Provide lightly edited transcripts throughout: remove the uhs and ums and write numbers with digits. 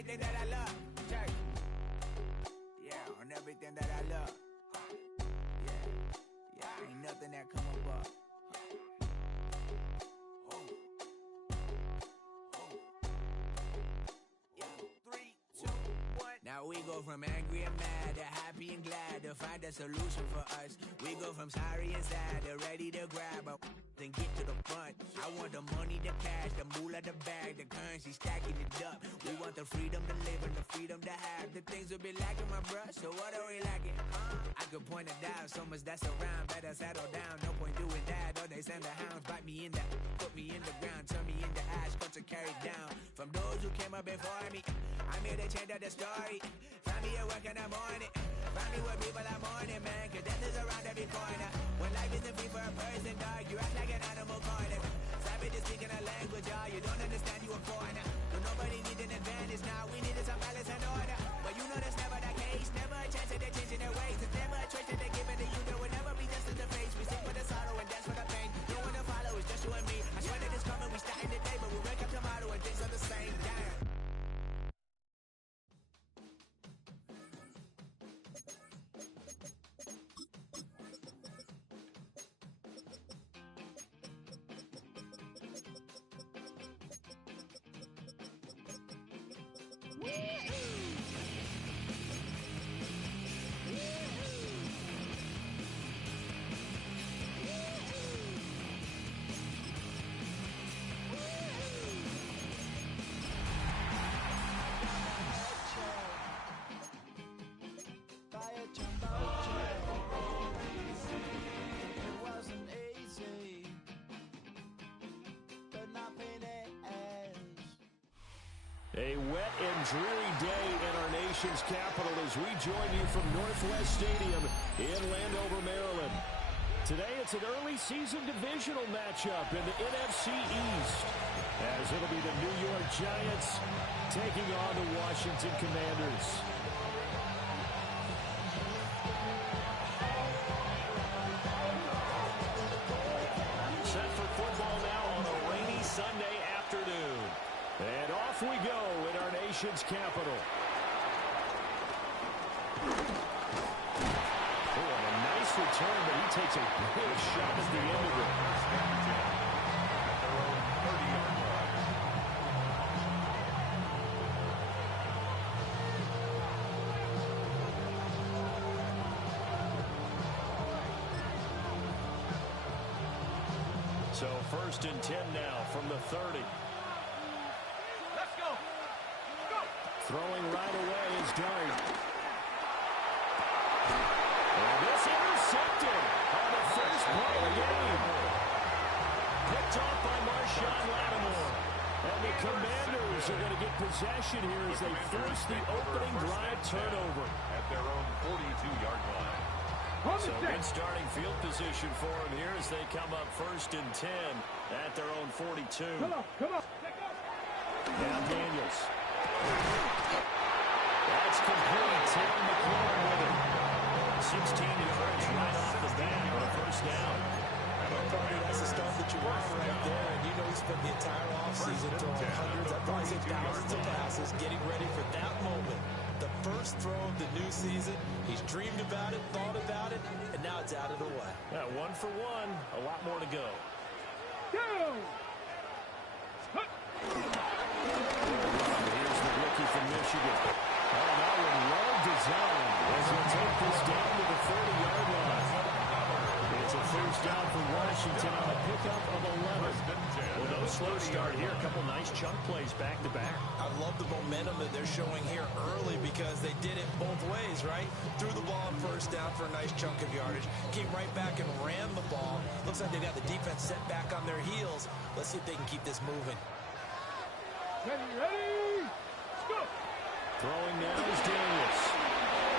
everything that I love. Check. Yeah, on everything that I love. Yeah, ain't nothing that come above. Now we go from angry and mad to happy and glad to find a solution for us. We go from sorry and sad to ready to grab up and get to the front. I want the money, the cash, the moolah, the bag, the currency, stacking it up. We want the freedom to live and the freedom to have. The things will be lacking, my bruh, so what are we lacking? I could point it out, so much that's around. Better settle down, no point doing that. Or they send the hounds, bite me in the, put me in the ground, turn me into ash, cut to carry down. From those who came up before me, I'm here to change up the story. Find me at work in the morning. Find me where people are mourning, man. Cause death is around every corner. When life isn't free for a person, dog, you act like an animal corner. Savage is speaking a language, y'all. You don't understand, you a foreigner. But nobody needs an advantage now. We needed some balance and order. But you know that's never the case. Never a chance that they're changing their ways. It's never a choice that they're giving to you. There will never be justice to face. We sing for the sorrow and dance for the pain. No one to follow, it's just you and me. I swear that it's coming, we starting today. But we wake up tomorrow and things are the same. Damn. A wet and dreary day in our nation's capital as we join you from Northwest Stadium in Landover, Maryland. Today it's an early season divisional matchup in the NFC East, as it'll be the New York Giants taking on the Washington Commanders. Set for football now on a rainy Sunday afternoon. And off we go in our nation's capital. Oh, and a nice return, but he takes a big shot at the end of it. So 1st and 10 now from the 30. Throwing right away is Dart. And this intercepted on the first play of the game. Picked off by Marshawn Lattimore. And the Commanders are going to get possession here as they force the opening drive turnover. At their own 42-yard line. So good starting field position for them here as they come up 1st and 10 at their own 42. Come on. Now Daniels. That's complete. Terry McLaurin with it. 16 yards right off the bat on a first down. That's the stuff that you want right there. And you know he spent the entire offseason throwing hundreds, I'd probably say thousands of passes, getting ready for that moment. The first throw of the new season. He's dreamed about it, thought about it, and now it's out of the way. Yeah, 1 for 1. A lot more to go. Here's the rookie from Michigan. Oh, that one well designed as he'll take this down to the 30-yard line. It's a first down for Washington on a pickup of 11. Well, no slow start here. A couple nice chunk plays back-to-back. I love the momentum that they're showing here early because they did it both ways, right? Threw the ball on first down for a nice chunk of yardage. Came right back and ran the ball. Looks like they got the defense set back on their heels. Let's see if they can keep this moving. Ready, let's go. Throwing now is Daniels.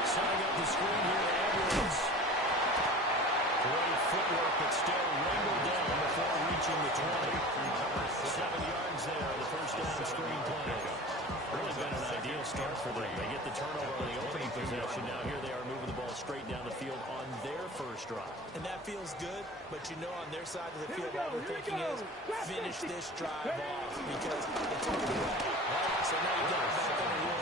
Setting up the screen here to Edwards. Great footwork, but still wrangled down before reaching the 20. 7 yards there on the first down screen play. Really been an ideal start for them. They get the turnover on the opening possession. Now here they are moving the ball straight down the field on their first drive. And that feels good, but you know on their side of the field all they're thinking is finish this drive off because it's already right. So now you got to back on the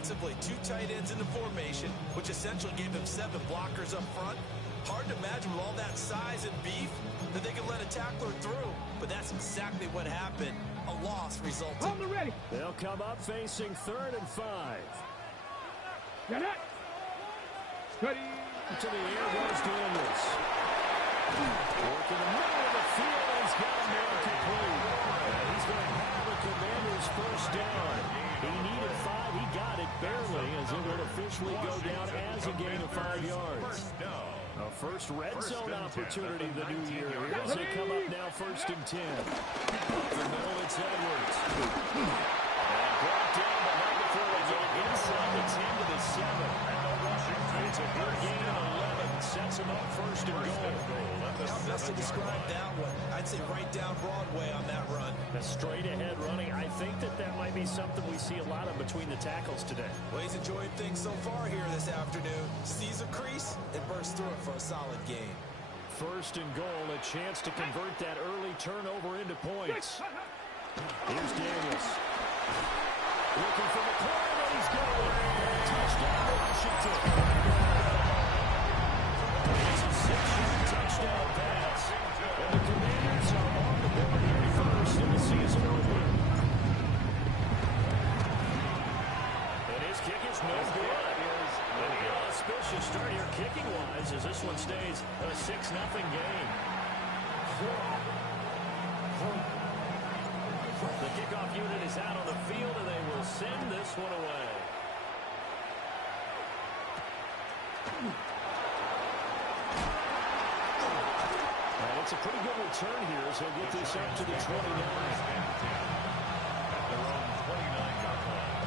defensively. 2 tight ends in the formation, which essentially gave him 7 blockers up front. Hard to imagine with all that size and beef that they could let a tackler through. But that's exactly what happened. A loss resulted. On the ready. They'll come up facing 3rd and 5. Get it. Steady. To the air goes Daniels. Working the middle of the field. He's got him there complete. And he's going to have the Commanders' first down. He needed 5. He got it barely as it would officially go down as a gain of 5 yards. A first red zone opportunity the new year. As they come up now 1st and 10. Up the middle, it's Edwards. And brought down, but not before they get it inside the 10 to the 7. It's a good gain of 11. Sets him up 1st and goal. How best to describe that one? I'd say right down Broadway on that run. A straight ahead running. I think that might be something we see a lot of between the tackles today. Well, he's enjoying things so far here this afternoon. Sees a crease and bursts through it for a solid gain. 1st and goal, a chance to convert that early turnover into points. Here's Daniels. Looking for the corner, and he's going. Touchdown, Washington. It's a 6-yard touchdown pass. And the Commanders are on the board here first in the season opener. And his kick is no good. An inauspicious start here kicking-wise as this one stays a 6-0 game. The kickoff unit is out on the field, and they will send this one away. And it's a pretty good return here as he'll get this up to the 29. At their own 29-yard line.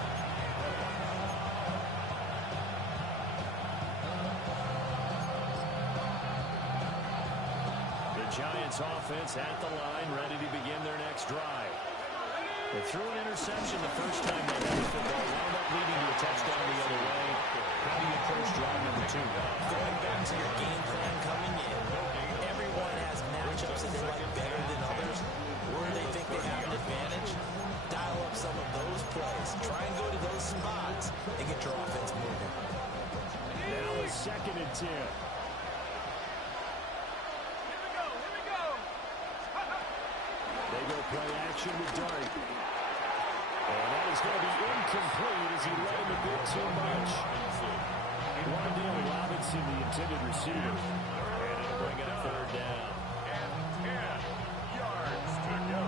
The Giants offense at the line, ready to begin their next drive. They threw an interception the first time they had the football, wound up leading to a touchdown the other way. How do you approach drive number 2? Going back to your game plan coming in, everyone has matchups that they like better than others. Where they think they have an advantage, dial up some of those plays. Try and go to those spots and get your offense moving. Now a 2nd and 10. They go play action with Dart. And that is going to be incomplete as he let him a bit too much. Wandale Robinson, the intended receiver. And it'll bring up 3rd down. And 10 yards to go.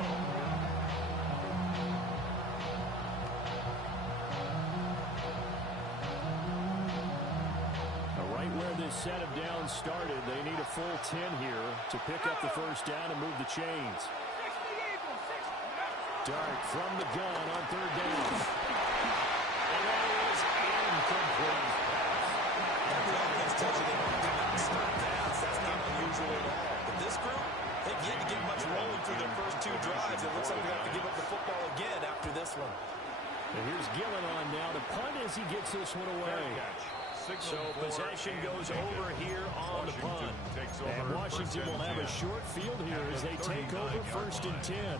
Right where this set of downs started, they need a full 10 here to pick up the first down and move the chains. Dart from the gun on 3rd down. And that is incomplete. The offense tells you they don't do not stop pass. That's not unusual at all. But this group, they've yet to get much rolling through their first 2 drives. It looks like they have to give up the football again after this one. And here's Gillen on now to punt as he gets this one away. So possession goes over here on the punt. And Washington will have a short field here as they take over 1st and 10.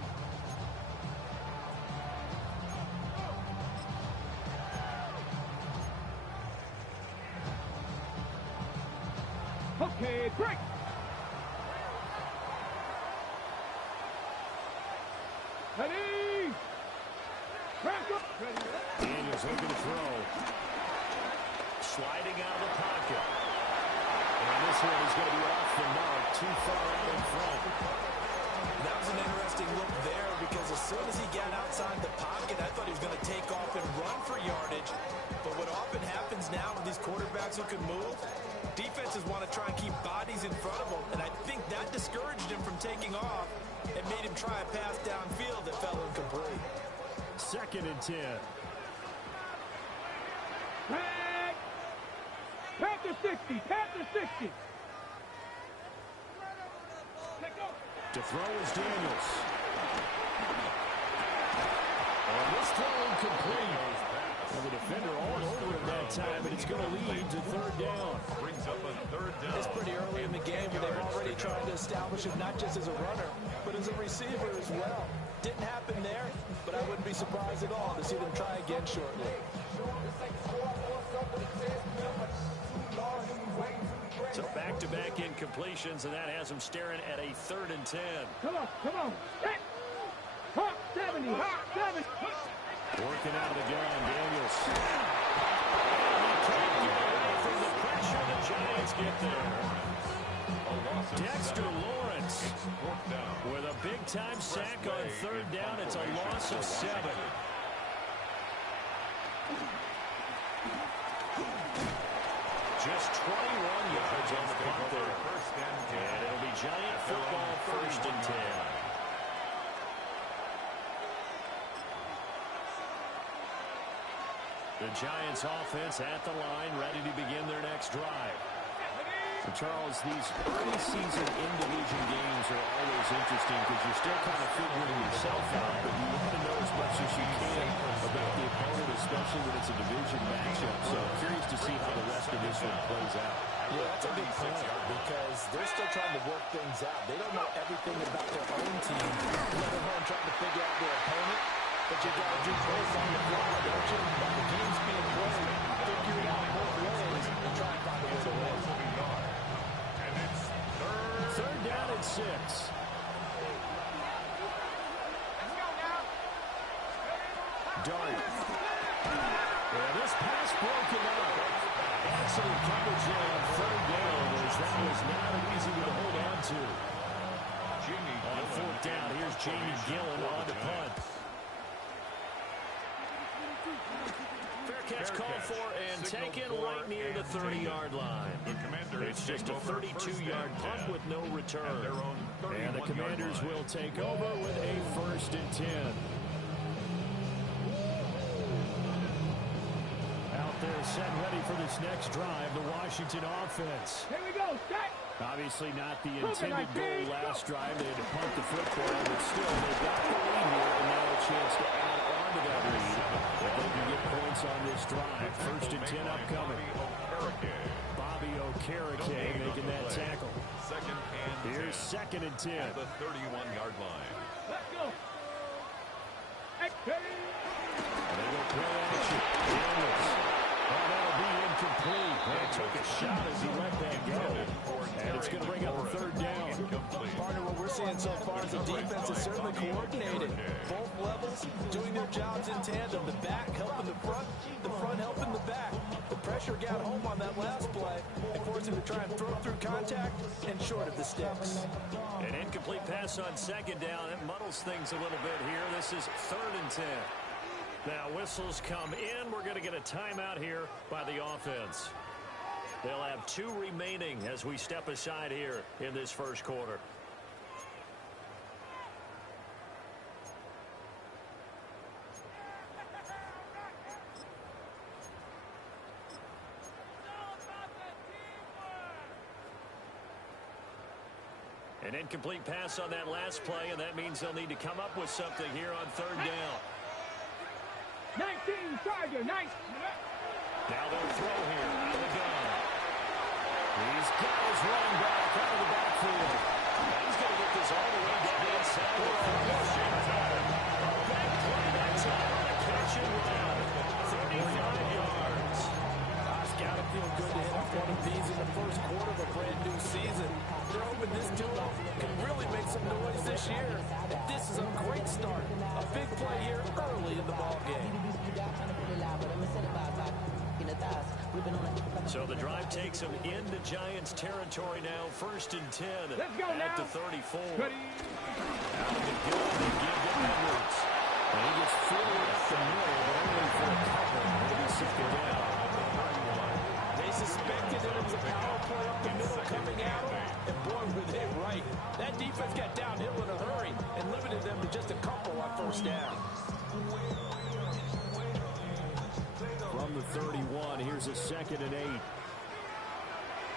Okay, break. Ready. Crack up. Daniels looking to throw. Sliding out of the pocket. And this one is going to be off the mark, too far out in front. That was an interesting look there because as soon as he got outside the pocket, I thought he was going to take off and run for yardage. But what often happens now with these quarterbacks who can move, defenses want to try and keep bodies in front of them. And I think that discouraged him from taking off and made him try a pass downfield that fell incomplete. 2nd and 10. Back. Panther 60. Panther 60. To throw is Daniels. And this throw incomplete. Well, the defender all over him that time, but it's going to lead to 3rd down. Brings up a 3rd down. It's pretty early in the game where they've already tried to establish him not just as a runner, but as a receiver as well. Didn't happen there, but I wouldn't be surprised at all to see them try again shortly. So back-to-back incompletions, and that has them staring at a 3rd and 10. Come on, come on. Hey. Hop 70, hop 70. Working out of the gun, Daniels. And he can't get away from the pressure. The Giants get there. Dexter Lawrence with a big-time sack on 3rd down. It's a loss of 7. Just 21 yards on the punt there. And it'll be Giant football, 1st and 10. The Giants offense at the line, ready to begin their next drive. And Charles, these early season in-division games are always interesting because you're still kind of figuring yourself out, but you want to know as much as you can about the opponent, especially when it's a division matchup. So I'm curious to see how the rest of this one plays out. Yeah, that's a big point because they're still trying to work things out. They don't know everything about their own team, let alone trying to figure out their opponent. But you got to do both on the fly, don't you? While the game's being played, figure it out both ways and try and find a way to win. And it's 3rd down and 6. Dart. Yeah, this pass broken up. Excellent coverage there on 3rd down, as that was not an easy one to hold on to. On 4th down, here's Jamie Gillen on the punt. Fair catch called for and taken right near the 30-yard line. It's just a 32-yard punt with no return. And the Commanders will take over with a 1st and 10. Out there set ready for this next drive, the Washington offense. Here we go, set. Obviously not the intended goal last drive. They had to punt the football, but still they've got the lead here and now a chance to add on to that lead. If they can get points on this drive. 1st and 10 upcoming. Bobby Okereke making that tackle. Here's 2nd and 10. At the 31-yard line. Let's go. They go play action. Daniels. Oh, that'll be incomplete. He took a shot as he let that go. And it's going to bring up a 3rd down. Partner, what we're seeing so far is the defense is certainly coordinated. Both levels doing their jobs in tandem. The back helping the front helping the back. The pressure got home on that last play and forced him to try and throw through contact and short of the sticks. An incomplete pass on 2nd down. It muddles things a little bit here. This is 3rd and 10. Now whistles come in. We're going to get a timeout here by the offense. They'll have 2 remaining as we step aside here in this 1st quarter. An incomplete pass on that last play, and that means they'll need to come up with something here on 3rd down. 19, Tiger, 19. Now they'll throw here out of the gun. He's got his running back out of the backfield. And he's going to get this all the way down the inside. Big play that time on a catch and run. 35 yards. It's got to feel good to hit off one of these in the 1st quarter of a brand new season. They're hoping this duo can really make some noise this year. This is a great start. A big play here early in the ball game. So the drive takes them into Giants territory now. 1st and 10 Let's go at now. the 34. Ready. Out of the gun, they give to Edwards. And he gets forward up the middle, but only for a couple. It'll be 2nd down. They suspected that it was a power play up the middle coming at them, and boy, were they right. That defense got downhill in a hurry and limited them to just a couple on 1st down. From the 31, here's a 2nd and 8.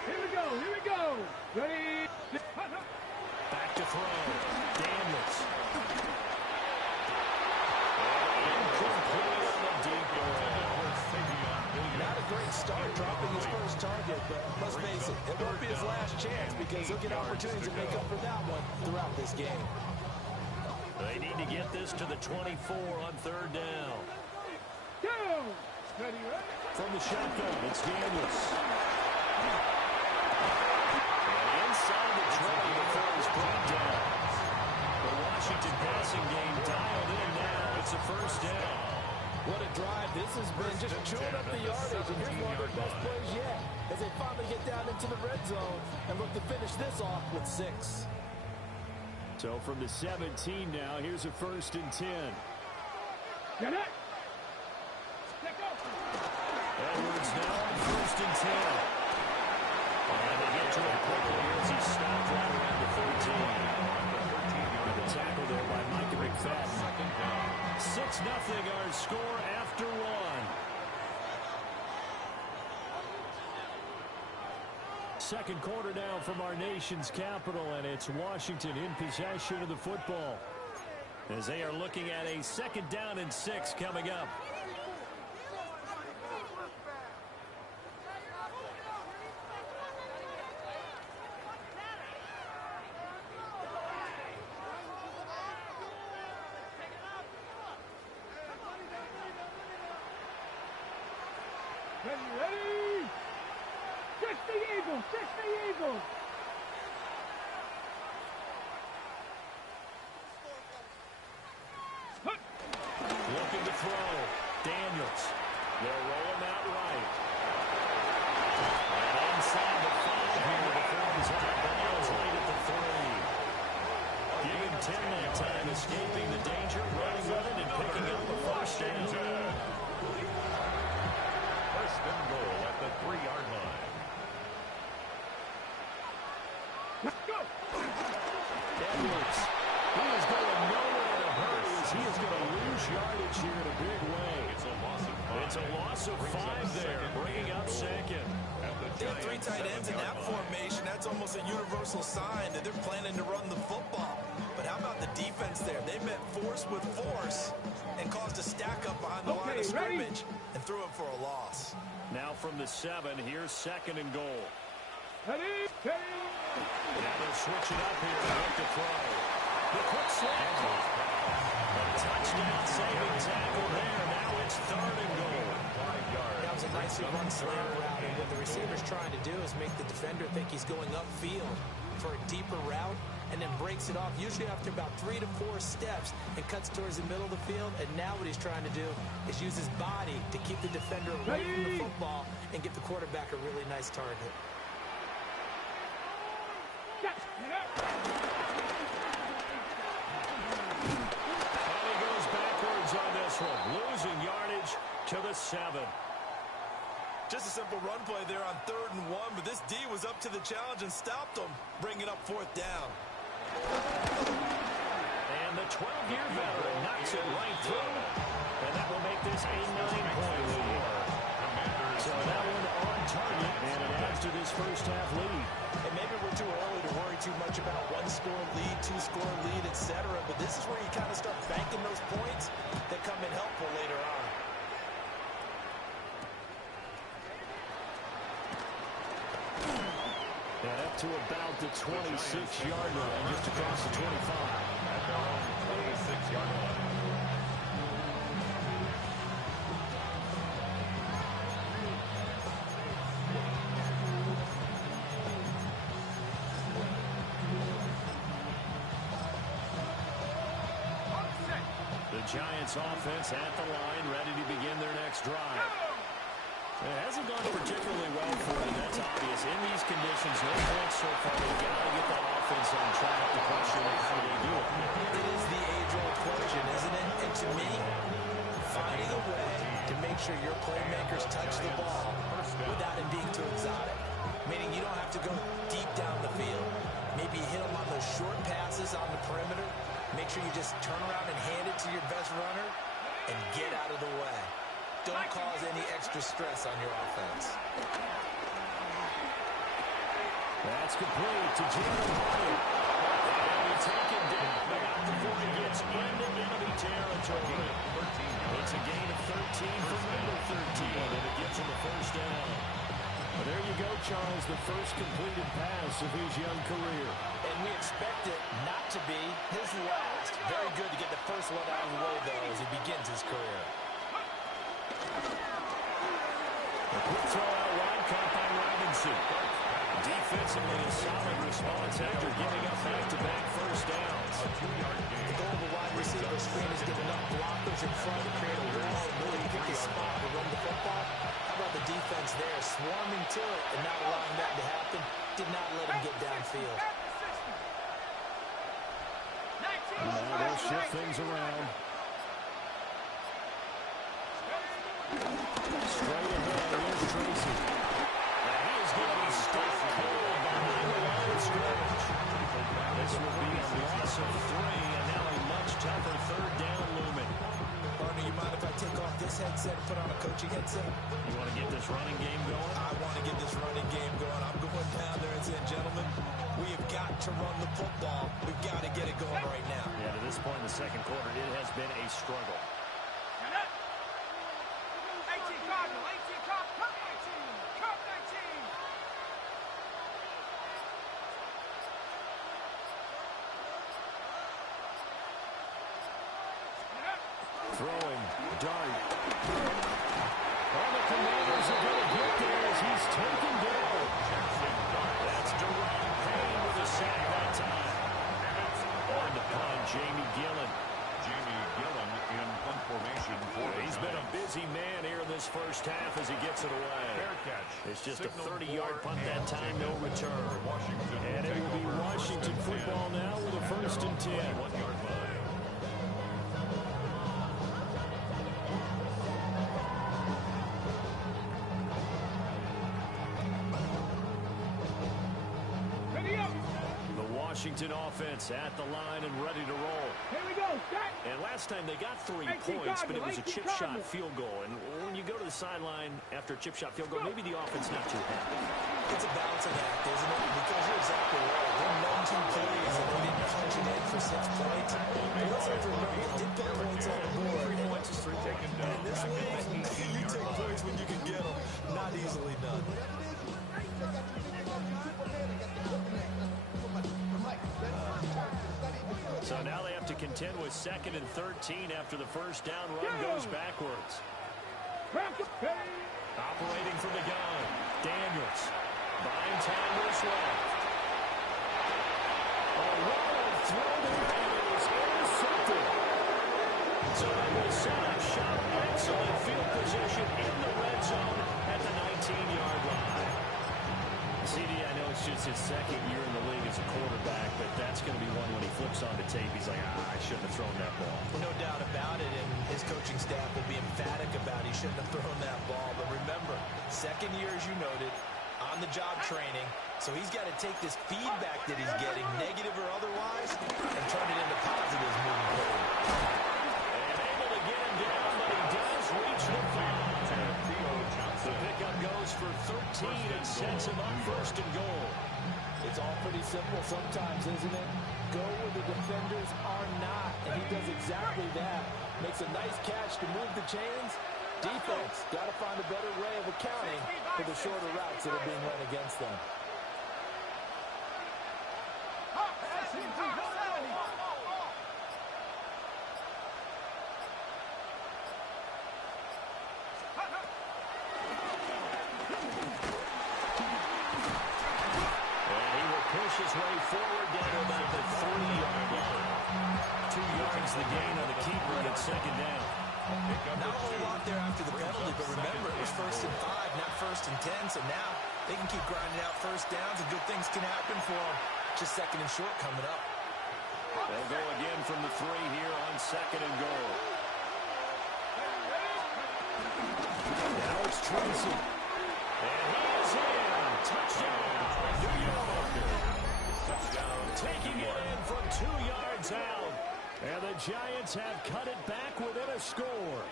Here we go, here we go. Ready. Back to throw. Daniels. Incomplete on the deep ball. Not a great start dropping his first target, but let's face it, it won't be his last chance because he'll get opportunities to make up for that one throughout this game. They need to get this to the 24 on 3rd down. Go. Ready, ready. From the shotgun, it's Daniels. best plays yet as they finally get down into the red zone and look to finish this off with 6. So from the 17 now, here's a 1st and 10. Get it. Edwards now on 1st and 10. And they get to it quickly as he stopped right around the 13. The tackle there by Micah McFadden. 6-0 our score after 1. Second quarter now from our nation's capital, and it's Washington in possession of the football as they are looking at a 2nd down and 6 coming up. Ready. 60 Eagles. 60 Eagles. Looking to throw. Daniels. They'll roll him out right. And inside the 5 here, the Falcons have balls late at the 3. Give him 10 that time, escaping the danger, running with it, and picking up the 1st down. 1st and goal at the 3-yard line. Let's go. Edwards. He is going nowhere to hurry as he is going to lose yardage here in a big way. It's a loss of 5 there, bringing up 2nd. They have 3 tight ends in that formation. That's almost a universal sign that they're planning to run the football. But how about the defense there? They met force with force and caused a stack up behind the line of scrimmage and threw him for a loss. Now from the 7, here's 2nd and goal. Ready. Now they'll switch it up here and look to throw. The quick slant. A touchdown saving tackle there. Now it's 3rd and goal. That was a nicely run slant route, and what the receiver's trying to do is make the defender think he's going upfield for a deeper route and then breaks it off, usually after about 3 to 4 steps, and cuts towards the middle of the field. And now what he's trying to do is use his body to keep the defender away from the football and give the quarterback a really nice target. And he goes backwards on this one, losing yardage to the 7. Just a simple run play there on 3rd and 1, but this D was up to the challenge and stopped him, bringing up 4th down. And the 12-year veteran knocks it right through, and that will make this a 9-point lead. So that one on target, and it adds to this first-half lead. And maybe we're too early to worry too much about 1-score lead, 2-score lead, etc. But this is where you kind of start banking those points that come in helpful later on. And up to about the 26-yard line, just across the 25. At their own 26-yard line. The Giants offense at the line, ready to begin their next drive. It hasn't gone particularly well for them, that's obvious. In these conditions, no points so far. They've got to get that offense on track. The question is, how do they do it? It is the age-old question, isn't it? And to me, finding a way to make sure your playmakers touch the ball without it being too exotic. Meaning you don't have to go deep down the field. Maybe hit them on those short passes on the perimeter. Make sure you just turn around and hand it to your best runner and get out of the way. Don't cause any extra stress on your offense. That's complete to Jalen Hyatt. And we take it down about before he gets into enemy territory. It's a gain of 13 from number 13, and it gets him the 1st down. Well, there you go, Charles, the first completed pass of his young career. And we expect it not to be his last. Very good to get the first one out of the way, though, as he begins his career. A quick throw out wide, caught by Robinson. Defense defensively a solid response after giving up back-to-back first downs. The goal of a wide receiver screen is get enough blockers in front to create a wall and really pick a spot to run the football. How about the defense there, swarming to it and not allowing that to happen? Did not let him get downfield. Now they'll shift things around. Straight ahead, here's Tracy. Now he is going to be stuffed cold behind the line of scrimmage. This will be a loss of 3, and now a much tougher third down looming. Partner, you mind if I take off this headset and put on a coaching headset? You want to get this running game going? I want to get this running game going. I'm going down there and saying, gentlemen, we have got to run the football. We've got to get it going right now. Yeah, to this point in the second quarter, it has been a struggle. Throwing, dart. The Commanders are going to get there as he's taken down. That's Deron Payne with a sack that time. On to punt, Jamie Gillen. Jamie Gillen in punt formation. He's been a busy man here in this first half as he gets it away. Fair catch. It's just a 30-yard punt that time, no return. And it will be Washington football now with a 1st and 10. 1-yard line. Washington offense at the line and ready to roll. Here we go, start. And last time they got 3 points, but it was a chip shot field goal. And when you go to the sideline after a chip shot field goal, maybe the offense not too happy. It's a balancing act, isn't it? Because you're exactly right. They're 19 plays and they didn't punch it in for 6 points. But let's have to remember, they did put points on the board. 3 points is 3 taken down. And in this league, you take points when you can get them. Not easily done. So now they have to contend with 2nd and 13 after the first down run goes backwards. Operating from the gun, Daniels. Buying time to his left. A wild throw there, and it is intercepted. So they will set up shop. Excellent field position in the red zone at the 19-yard line. CD, I know it's just his 2nd year in the league as a quarterback, but that's going to be one when he flips on the tape. He's like, I shouldn't have thrown that ball. No doubt about it, and his coaching staff will be emphatic about he shouldn't have thrown that ball. But remember, 2nd year, as you noted, on-the-job training, so he's got to take this feedback that he's getting, negative or otherwise, and turn it into positives moving forward. And able to get him down, but he does reach the 5. The pickup goes for 13 and sets him up 1st and goal. It's all pretty simple sometimes, isn't it? Go where the defenders are not, and he does exactly that. Makes a nice catch to move the chains. Defense got to find a better way of accounting for the shorter routes that are being run against them. His way forward down to about the 3-yard line. 2 yards the gain on the keeper, and it's 2nd down. Not a whole lot there after the penalty, but remember, it was 1st and 5, not 1st and 10, so now they can keep grinding out 1st downs, and good things can happen for them. Just 2nd and short coming up. They'll go again from the 3 here on 2nd and goal. Now it's Tracy. And he is in. Touchdown, New York. Taking it in from 2 yards out. And the Giants have cut it back within a score.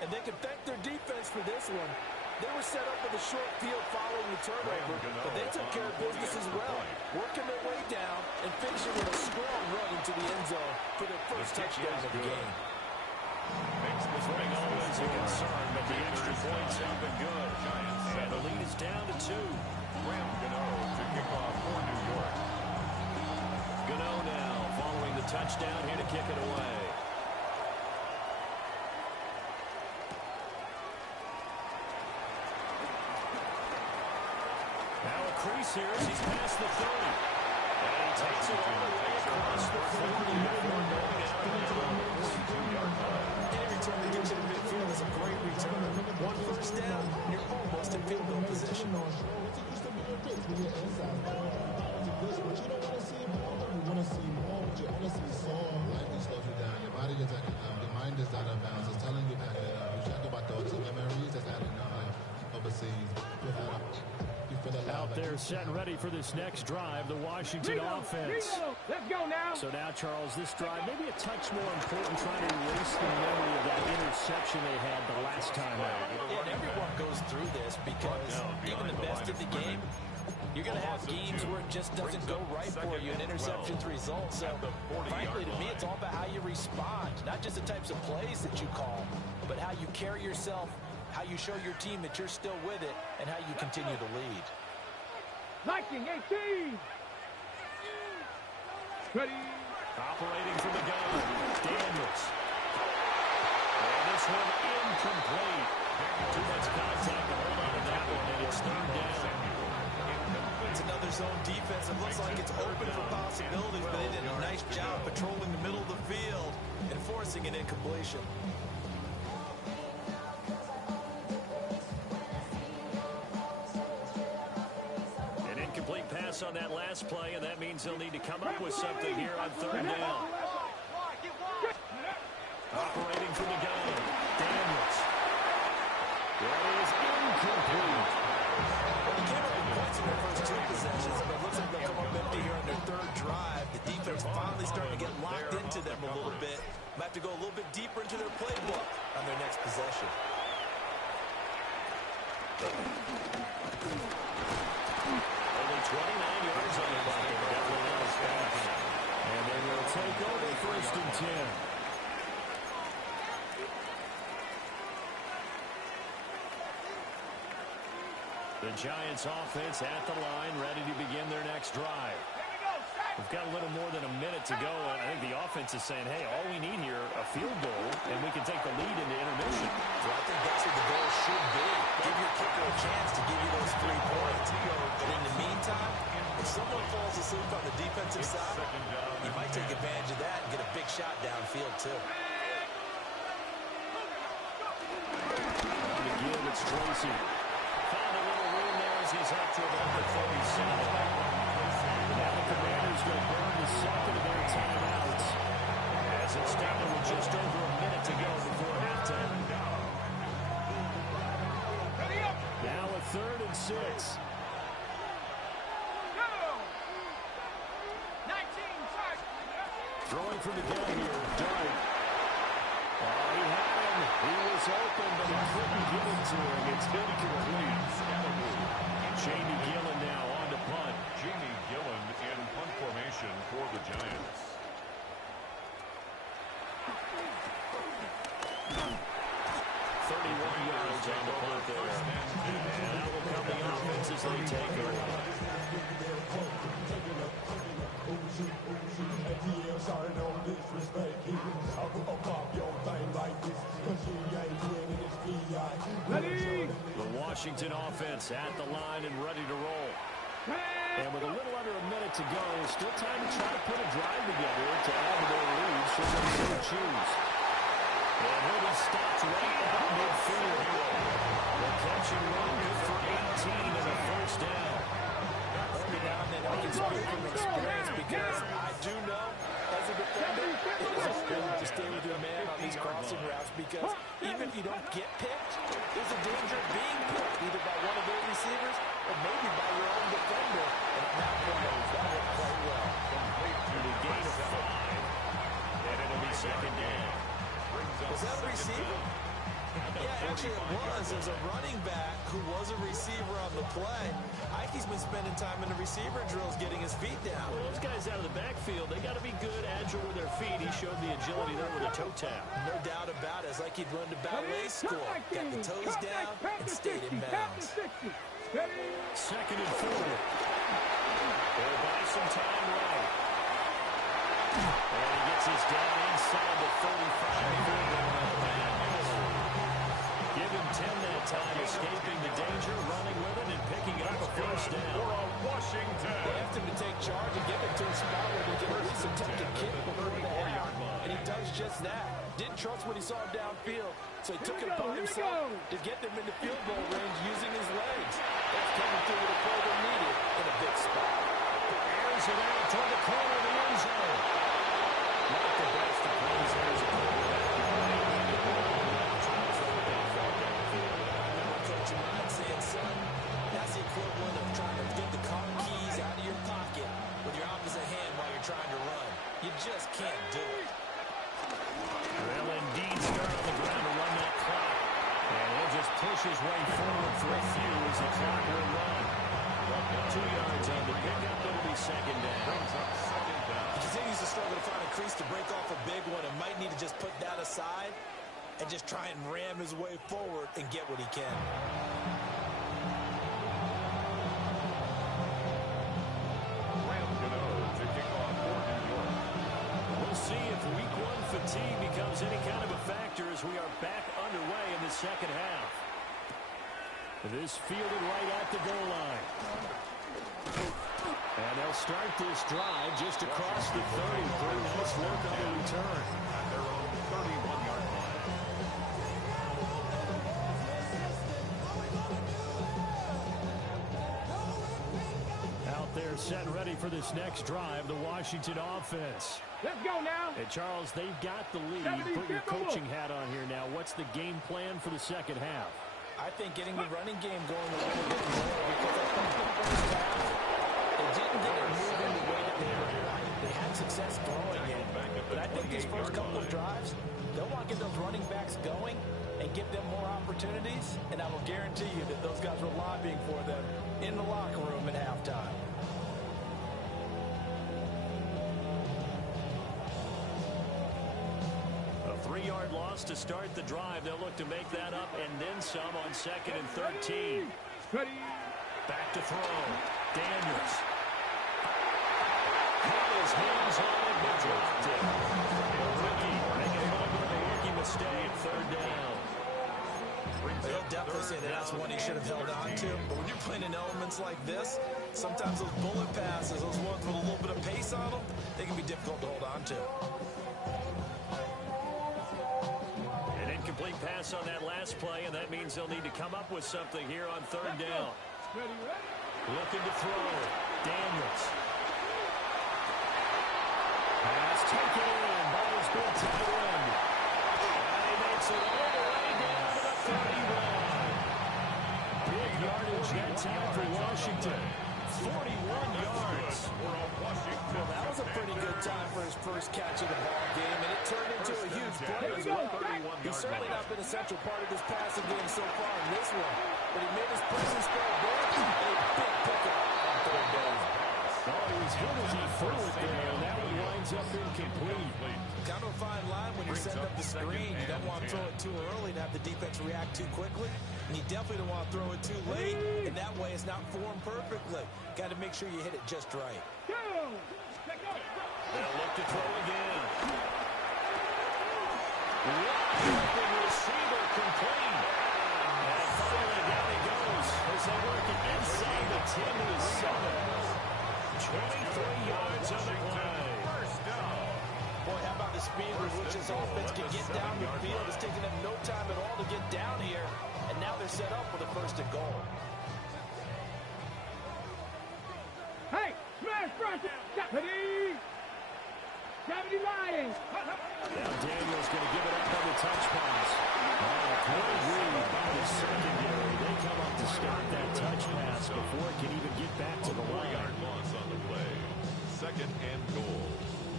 And they can thank their defense for this one. They were set up with a short field following the turnover, but they took care of business as well, working their way down and finishing with a strong run into the end zone for their 1st touchdown of the game. Throwing always a concern, but the extra points have been good. And the lead is down to 2. Graham Gano to kick off for New York. Gano now following the touchdown here to kick it away. Now a crease here as he's past the 30. And he takes it all the way across the 40 before going out of bounds. Any return that gets you to midfield is a great return. One first down, you're almost in field goal position. Your body is acting up. Your mind is out of bounds. It's telling you back it up. You check about thoughts and memories that's adding up. Overseas, out there set and ready for this next drive, the Washington offense. Let's go now. So now, Charles, this drive maybe a touch more important, trying to erase the memory of that interception they had the last time out. And everyone goes through this because even the best of the game, you're going to have games where it just doesn't go right for you, and interceptions result. So, frankly, to me, it's all about how you respond, not just the types of plays that you call, but how you carry yourself, how you show your team that you're still with it, and how you continue to lead. Liking 18. Ready. Operating from the gun, Daniels. And this one incomplete. Too much contact to hold on to that one, and it's third down. It's another zone defense. It looks like it's open for possibilities, but they did a nice job patrolling the middle of the field and forcing an incompletion. An incomplete pass on that last play, and that means they'll need to come up with something here on third down. Operating from the gun, Daniels. That is incomplete. They came up with points in their first two possessions, but it looks like they'll come up empty here on their third drive. The defense finally starting to get locked into them a little bit. Might have to go a little bit deeper into their playbook on their next possession. Only 29 yards on the clock. Definitely not as fast. And they will take over first and 10. The Giants offense at the line, ready to begin their next drive. We've got a little more than a minute to go, and I think the offense is saying, hey, all we need here, a field goal, and we can take the lead into intermission. Well, I think that's what the goal should be. Give your kicker a chance to give you those 3 points. But in the meantime, if someone falls asleep on the defensive side, you might take advantage of that and get a big shot downfield, too. To give, it's Tracy. Found a little room there as he's up to about the 37. Now the Commanders will burn the second of their timeouts as it's down with just over a minute to go before halftime. Now a 3rd and 6. Throwing from the gun here, Dart. Oh, he had him. He was open, but he couldn't get it to him. It's incomplete. Jamie Gillen now on to punt. Jamie Gillen in punt formation for the Giants. 31 yards on the punt there. And that will come the offense as they take over. Ready. The Washington offense at the line and ready to roll. And with a little under a minute to go, still time to try to put a drive together to add to their lead should they so choose. And he'll be stopped right about midfield. The catch and run good for 18 and a first down. Every now and then I can speak from experience because I do know as a defender it is important to stay with your man on these crossing routes because even if you don't get picked, there's a danger of being picked either by one of their receivers or maybe by your own defender. And at that point, that worked quite well. To the gain of 5. And it'll be second down. Was that a receiver? Yeah, actually it was. There's a running back who was a receiver on the play. Ikey's been spending time in the receiver drills getting his feet down. Well, those guys out of the backfield, they got to be good, agile with their feet. He showed the agility there with a toe tap. No doubt about it. It's like he'd run to ballet school. Got the toes down and stayed in bounds. Second and 4. They'll buy some time right. And he gets his down inside the 35. Give him 10 that that time escaping the danger, running with it, and picking up a first down. Washington. They asked him to take charge and get it to a spot where he can at least attempt to kick before the half. And he does just that. Didn't trust what he saw downfield, so he took it upon himself to get them into field goal range using his legs. That's coming through with a further needed in a big spot. Airs it out toward the corner of the end zone. Not the best of plays there as a quarterback. Coach of mine saying, son, that's the equivalent of trying to get the car keys out of your pocket with your opposite hand while you're trying to run. You just can't do it. They'll indeed start on the ground to run that clock. And he'll just push his way forward for a few as the clock will run. 2 yards on the pickup. It'll be second down. He continues to struggle to find a crease to break off a big one and might need to just put that aside and just try and ram his way forward and get what he can. To kick off for New York. We'll see if week one fatigue becomes any kind of a factor as we are back underway in the second half. This fielded right at the goal line. And they'll start this drive just across the 30 for a nice look on the return. At their own 31-yard line. Out there set ready for this next drive, the Washington offense. Let's go now. And Charles, they've got the lead. Put your coaching hat on here now. What's the game plan for the second half? I think getting the running game going a little bit more because I think the first half, they didn't get it moving the way that they would like. They had success throwing it. But I think these first couple of drives, they'll want to get those running backs going and give them more opportunities. And I will guarantee you that those guys were lobbying for them in the locker room at halftime. A 3-yard loss to start the drive. They'll look to make that up and then some on 2nd and 13. Ready. Back to throw. Daniels. Had his hands on it, but dropped it. Rookie making a rookie mistake. 3rd down. They'll definitely say that that's one he should have held on to. But when you're playing in elements like this, sometimes those bullet passes, those ones with a little bit of pace on them, they can be difficult to hold on to. An incomplete pass on that last play, and that means they'll need to come up with something here on 3rd down. Looking to throw. Daniels. Pass taken in by his big tight end. And he makes it all the way down to the 31. Big yardage that time for Washington. 41 yards. Well, that was a pretty good time for his first catch of the ball game, and it turned into a huge play as well. He's certainly not been a central part of this passing game so far in this one, but he made his presence felt there, and a big pickup on 3rd down. Oh, he was hit as he threw it there, and that one winds up incomplete. Kind of a fine line when you're setting up the screen. You don't want to throw it too early and have the defense react too quickly, and you definitely don't want to throw it too late, and that way it's not formed perfectly. Got to make sure you hit it just right. They'll look to throw again. Open receiver complete. And finally down he goes as they work it inside the 10 to the 7. 23 yards on the play. Boy, how about the speed with which this offense can get down the field? It's taking them no time at all to get down here, and now they're set up for the 1st and goal. Hey, smash front. Deputy. Deputy Lions. Now Daniels going to give it up on the touch pass. Great read by the secondary. They come up to stop that touch pass before it can even get back to the line. 4-yard loss on the play. 2nd and goal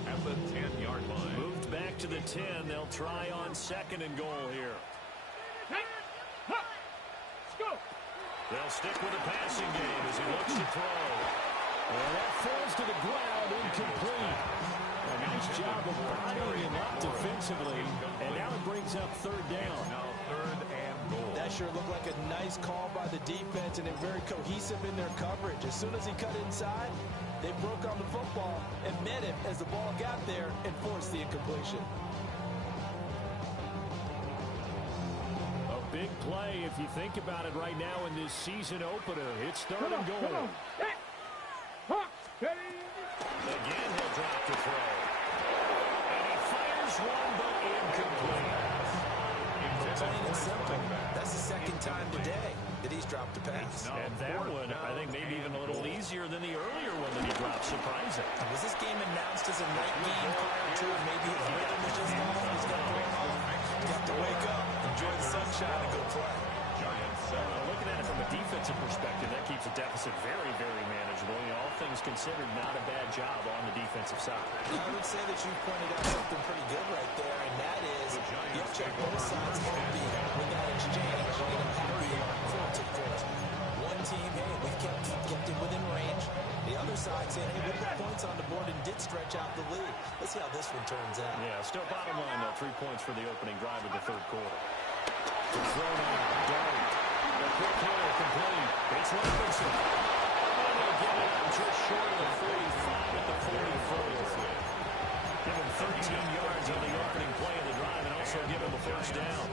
at the 10-yard line. Moved back to the 10. They'll try on 2nd and goal here. Hey, let's go. They'll stick with the passing game as he looks to throw. And that falls to the ground, incomplete. A nice job of bodying him up defensively, and now it brings up 3rd down. Now 3rd and goal. That sure looked like a nice call by the defense, and they're very cohesive in their coverage. As soon as he cut inside, they broke on the football and met him as the ball got there and forced the incompletion. A big play if you think about it right now in this season opener. It's third and goal. Again, he'll drop to throw. And he fires one, but incomplete. Plain and simple. That's the second time today that he's dropped a pass. And that one, I think, maybe even a little easier than the earlier one that he dropped. Surprising. Was this game announced as a night game prior to it? Maybe his rhythm was just off. He's got to go home. He's got to wake up, enjoy the sunshine, and go play. Looking at it from a defensive perspective, that keeps a deficit very, very manageable. All things considered, not a bad job on the defensive side. I would say that you pointed out something pretty good right there, and that is you have to check both sides happy with that exchange. Happy for one team, hey, we've kept it within range. The other side saying, hey, we put points on the board and did stretch out the lead. Let's see how this one turns out. Yeah, still bottom line, though. 3 points for the opening drive of the third quarter. To throw down, Dart. The quick hitter complete. It's Robinson. And they'll get it out just short of the 45 at the 44. Give him 13 yards on the opening play of the drive and also give him a first down.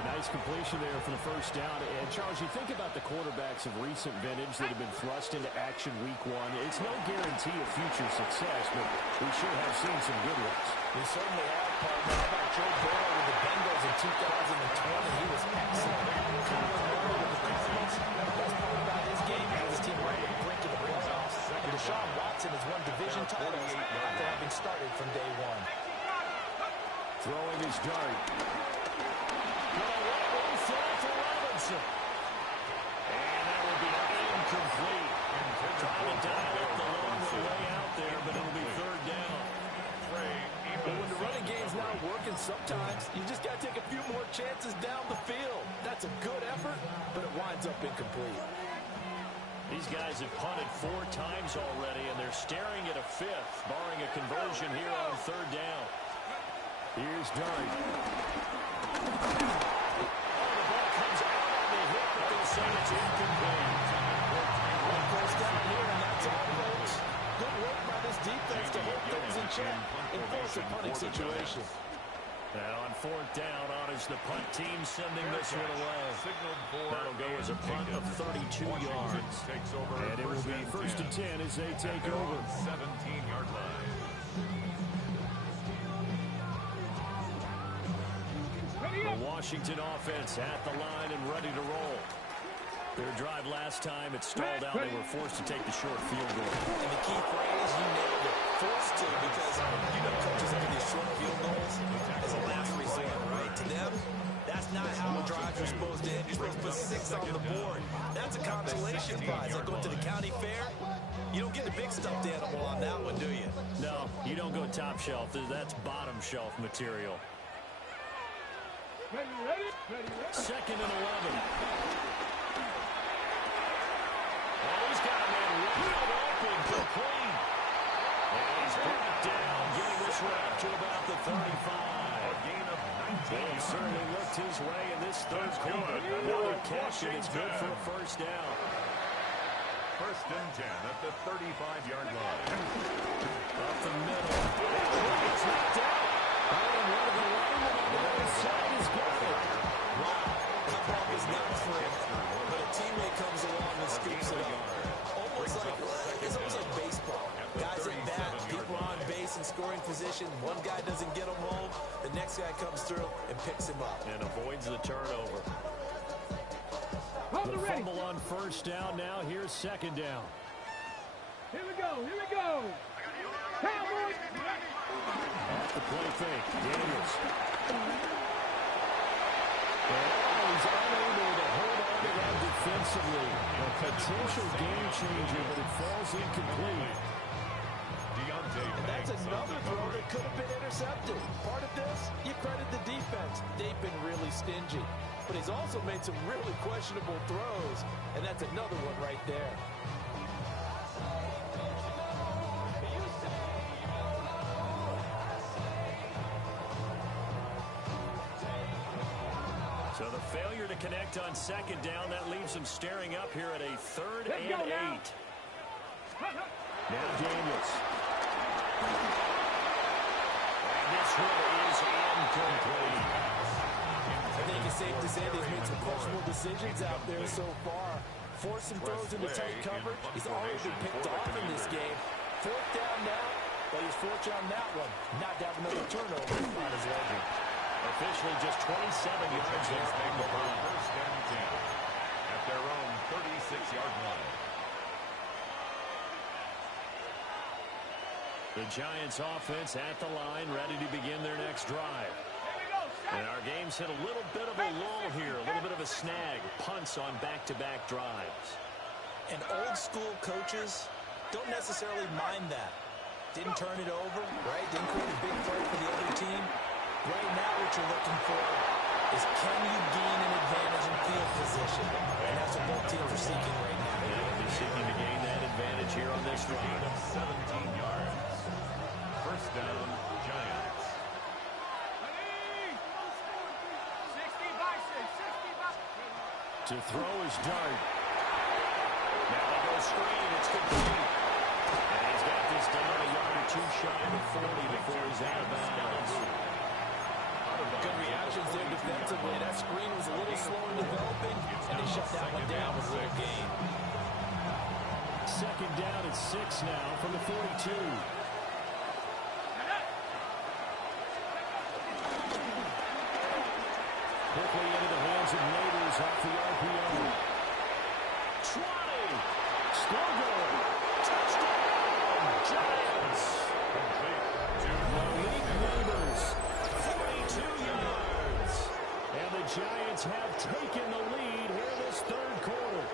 A nice completion there for the first down. And, Charles, you think about the quarterbacks of recent vintage that have been thrust into action week one. It's no guarantee of future success, but we sure have seen some good ones. We certainly have, partner. How about Joe Burrow with the Bengals in 2020? He was excellent. Kyler Murray with the Cardinals. The best part about his game is his team right at the brink of the playoffs. And Deshaun Watson has won division titles after having started from day one. Throwing his Dart. And that will be incomplete. Trying to dial up the long way out there, but it'll be third down. But when the running game's not working, sometimes you just got to take a few more chances down the field. That's a good effort, but it winds up incomplete. These guys have punted 4 times already, and they're staring at a 5th, barring a conversion here on third down. Here's Dart. Say it's incomplete. One first down here, and that's all, folks. Good work by this defense to hold things in check and force a punting situation. And on fourth down, honors the punt team sending this one away. That'll go as a punt of 32 yards. And it will be first and 10 as they take over. 17-yard line. The Washington offense at the line and ready to roll. Their drive last time, it stalled out. They were forced to take the short field goal. And the key phrase, you nailed it, forced to, because coaches look at these short field goals as a last resort, right? To them, that's not how a drive is supposed to end. You're supposed to put 6 on the board. That's a consolation prize. Like going to the county fair, you don't get the big stuffed animal on that one, do you? No, you don't go top shelf. That's bottom shelf material. Second and 11. He's got a man wide open, complete. And he's brought down, getting this one to about the 35. A gain of 19 He yards. certainly looked his way in this third quarter. Another catch, and it's good for a first down. First and 10 at the 35-yard line. Up the middle. It's knocked out. And one of the linemen on the other side is gone. Wow, that ball was not free, but a teammate comes along and scoops it up. It's almost like baseball. Guys at bat, people on base in scoring position. One guy doesn't get him home, the next guy comes through and picks him up. And avoids the turnover. The fumble on first down. Now here's second down. Here we go. Cowboys. Off the play fake. Daniels. He's unable to hold on to that defensively. A potential game changer, but it falls incomplete. And that's another throw that could have been intercepted. Part of this, you credit the defense. They've been really stingy. But he's also made some really questionable throws, and that's another one right there. So the failure to connect on second down, that leaves them staring up here at a 3rd and 8. Now Daniels. And this one is incomplete. I think it's safe to say that he's made some questionable decisions out there so far. Forcing throws into tight coverage. He's already been picked off in this game. 4th down now, but he's fortunate on that one. Not to have another turnover on his ledger. Officially just 27 yards there on the punt. 1st and 10 at their own 36-yard line. The Giants offense at the line, ready to begin their next drive. And our game's hit a little bit of a lull here, a little bit of a snag. Punts on back-to-back drives. And old-school coaches don't necessarily mind that. Didn't turn it over, right? Didn't create a big play for the other team. Right now what you're looking for is can you gain an advantage in field position? And that's what both teams are seeking right now. Yeah, they'll be seeking to gain that advantage here on this drive. 17 yards. 1st down, Giants. To throw is Dart. Now they go screen. It's complete. And he's got this down a yard or two shy of 40 before he's out of bounds. Good reactions there defensively. That screen was a little slow in developing, and they shut that one down with a little gain. 2nd down at 6 now from the 42. Quickly into the hands of Neighbors off the RPO. Try! Still going. Touchdown! Giants! Malik Neighbors. 42 yards. And the Giants have taken the lead here this 3rd quarter.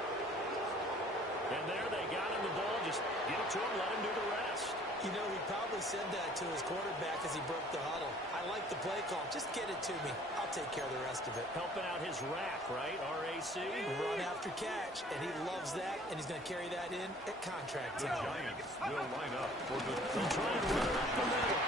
And there they got him the ball. Just give it to him, let him do the rest. You know, he probably said that to his quarterback as he broke the huddle. I like the play call. Just get it to me. I'll take care of the rest of it. Helping out his rack, right? RAC. Run after catch, and he loves that, and he's going to carry that in at contract The time. Giants will line up for the They'll try and run it up the middle.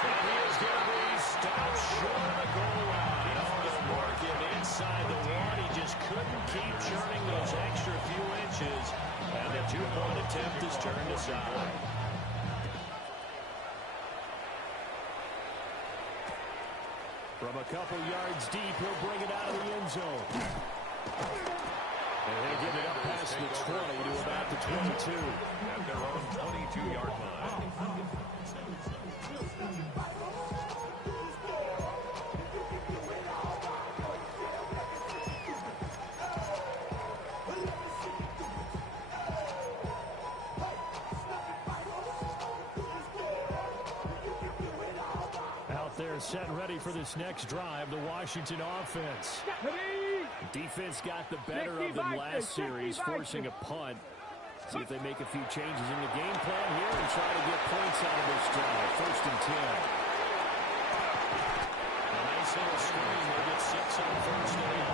And he is going to be stopped short of the goal line. They'll mark him inside the one. He just couldn't keep churning those extra few inches. And the 2-point attempt is turned aside. From a couple yards deep, he'll bring it out of the end zone. And he'll get it up past the 20 to about the 22. at their own 22-yard line. Set and ready for this next drive, the Washington offense. Defense got the better of them last series, forcing a punt. See if they make a few changes in the game plan here and try to get points out of this drive. 1st and 10. A nice little screen. They'll get 6 on 1st down.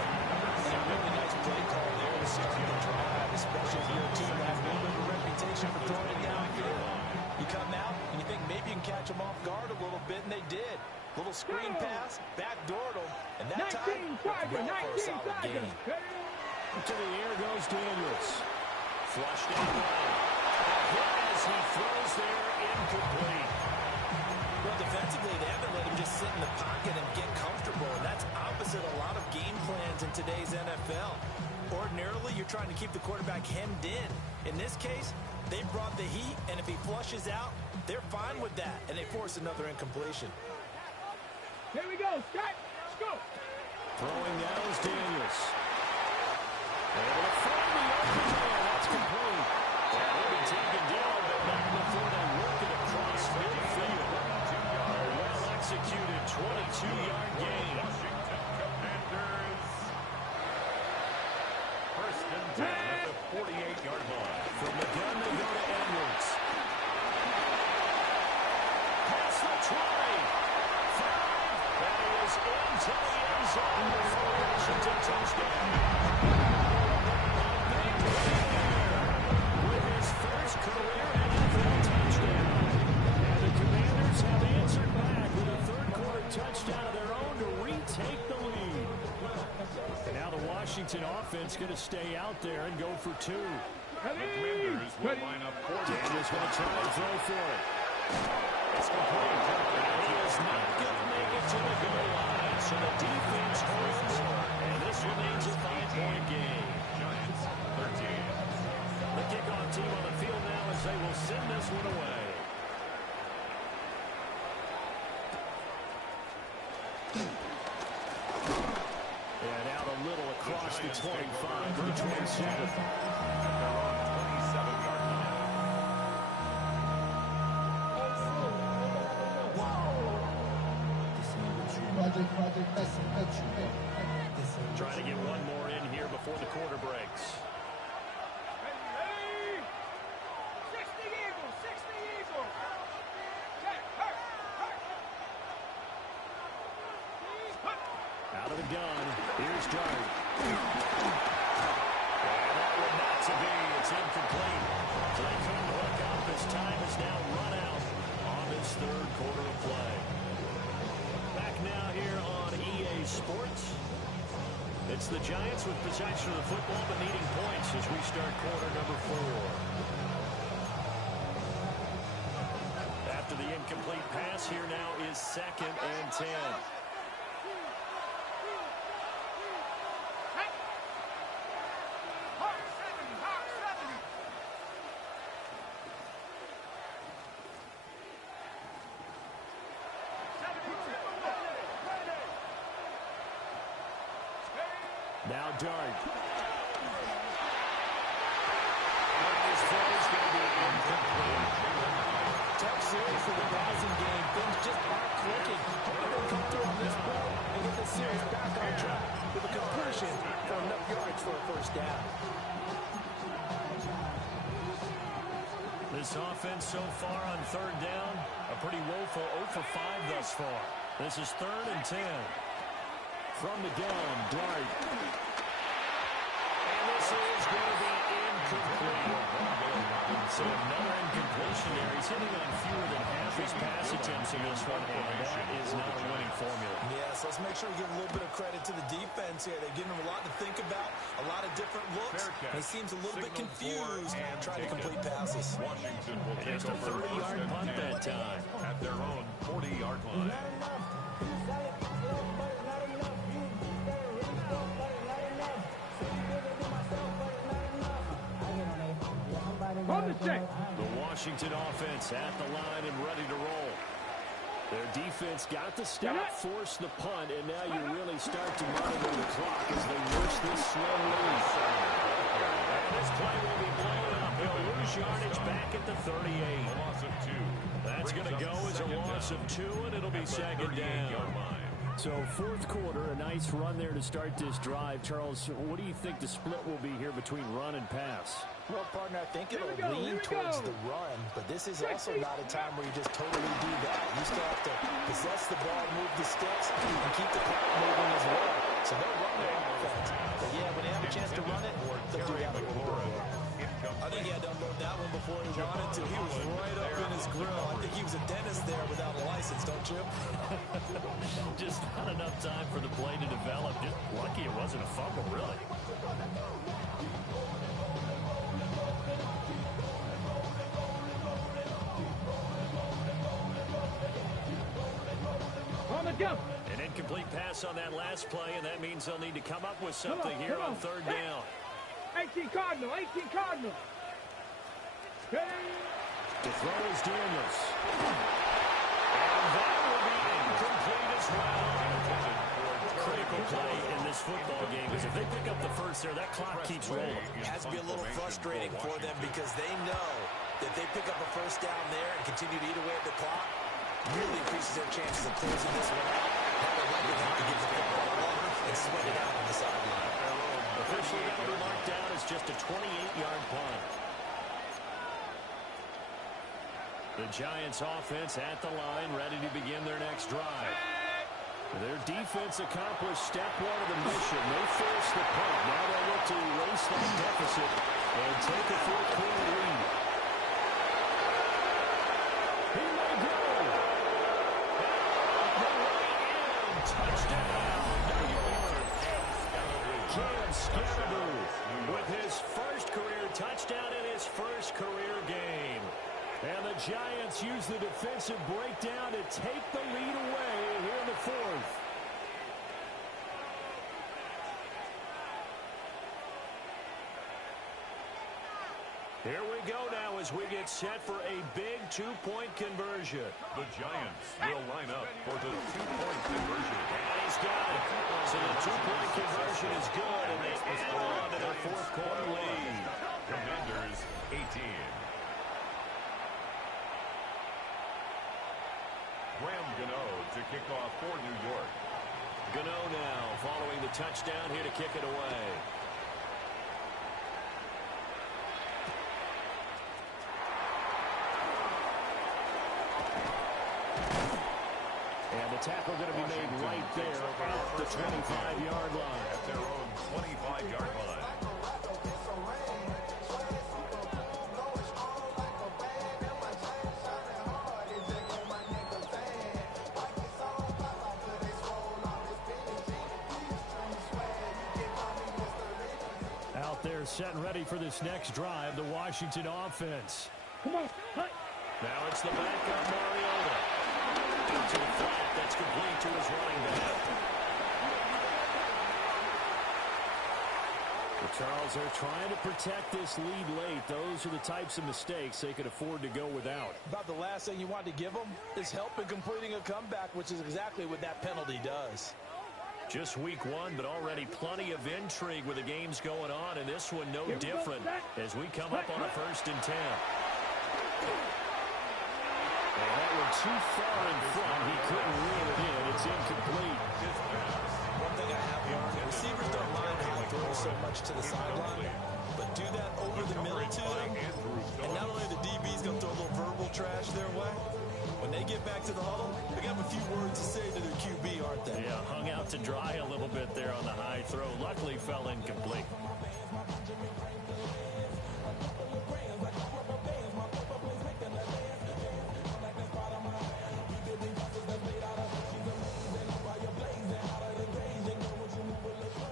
And a really nice play call there to start the drive, especially if you're a team that has a little bit of a reputation for throwing it downfield. You come out and you think maybe you can catch them off guard a little bit, and they did. Little screen pass, backdoored them, and that time, well for a solid gain. To the air goes Daniels. Flushed out right. As he throws there, incomplete. Well, defensively, they haven't let him just sit in the pocket and get comfortable, and that's opposite a lot of game plans in today's NFL. Ordinarily, you're trying to keep the quarterback hemmed in. In this case, they brought the heat, and if he flushes out, they're fine with that, and they force another incompletion. Here we go, Scott. Let's go. Throwing now is Daniels. Able to find the open man. That's complete. And he'll be taken down, but not before they work it across midfield. A well-executed 22-yard gain. Washington Commanders. 1st and 10 at the 48-yard line. From the gun, they go to Edwards. Pass the 20. Into the end zone before Washington touchdown. Big play there with his first career NFL touchdown. And the Commanders have answered back with a 3rd quarter touchdown of their own to retake the lead. And now the Washington offense going to stay out there and go for 2. The Commanders will line up for Daniels going to try and throw for it. It's complete. And he is not going to make it to the goal line. So the defense holds, and this remains a 5-point game. Giants 13. The kickoff team on the field now as they will send this one away. And out a little across the 25 to the 27. Trying to get one more in here before the quarter breaks. 60 Eagles, 60 Eagles. Out of the gun, here's Dart. And that one not to be. It's incomplete. So they couldn't hook up as time is now run out on this third quarter of play. Back now here on EA Sports. It's the Giants with possession of the football but needing points as we start quarter number 4. After the incomplete pass, here now is 2nd and 10. Now Dart. His throw is going to be incomplete. Tough series for the passing game. Things just aren't clicking. They're going to come through on this play and get the series back on track with a completion for enough yards for a first down. This offense so far on third down, a pretty woeful 0 for 5 thus far. This is 3rd and 10. From the gun, Dart. And this is going to be incomplete. So another incompletion there. He's hitting on fewer than half his pass attempts in this one, and that is not a winning formula. Yes, let's make sure we give a little bit of credit to the defense here. They're giving him a lot to think about, a lot of different looks. He seems a little bit confused trying to complete passes. Washington will take Just a over 30-yard punt that time. at their own 40-yard line. On the check. The Washington offense at the line and ready to roll. Their defense got the stop, forced the punt, and now you really start to monitor the clock as they nurse this slow lead. And this play will be blown up. He'll lose yardage back at the 38. A loss of 2. That's going to go as a loss of 2, and it'll be second down. So fourth quarter, a nice run there to start this drive. Charles, what do you think the split will be here between run and pass? Well, partner, I think it'll lean towards the run, but this is also not a time where you just totally do that. You still have to possess the ball, move the sticks, and keep the clock moving as well. So they'll run their offense. But yeah, when they have a chance to run it, they'll do that a little bit. I think he had to unload that one before he wanted to. He was right up in his grill. I think he was a dentist there without a license, don't you? Just not enough time for the play to develop. Just lucky it wasn't a fumble, really. On the jump. An incomplete pass on that last play, and that means they'll need to come up with something here on third down. 18 Cardinal, 18 Cardinal. The throw is Daniels. And that will be incomplete as well. Critical play in this football game because if they pick up the first there, that clock keeps rolling. It has to be a little frustrating for them because they know that they pick up a first down there and continue to eat away at the clock, really increases their chances of closing this one out. They're going to have to give the football run and sweat it out on the sideline. Officially that will be marked down as just a 28-yard punt. The Giants offense at the line, ready to begin their next drive. Their defense accomplished step one of the mission. They forced the punt. Now they look to erase that deficit and take a fourth-quarter lead. He may go. The way in. Touchdown, New York. Cam Scaraboo with his first career touchdown in his first career game. And the Giants use the defensive breakdown to take the lead away here in the fourth. Here we go now as we get set for a big two-point conversion. The Giants will line up for the two-point conversion. And he's got it. So the two-point conversion is good, and they add on to their fourth quarter lead. Commanders 18. Graham Gano to kick off for New York. Gano now following the touchdown here to kick it away. And the tackle going to be made right there at the 25-yard line. At their own 25-yard line. Out there set and ready for this next drive, the Washington offense. Come on. Hey. Now it's the backup Mariota. To the flat, that's complete to his running back. But Charles, they're trying to protect this lead late. Those are the types of mistakes they could afford to go without. About the last thing you want to give them is help in completing a comeback, which is exactly what that penalty does. Just week one, but already plenty of intrigue with the games going on, and this one no different as we come up on a 1st and 10. And that one too far in front. He couldn't reel it in. It's incomplete. One thing I have learned, receivers don't mind how they throw so much to the sideline, but do that over the middle to them, and not only the DB's going to throw a little verbal trash their way, when they get back to the huddle, they got a few words to say to their QB, aren't they? Yeah, hung out to dry a little bit there on the high throw. Luckily fell incomplete.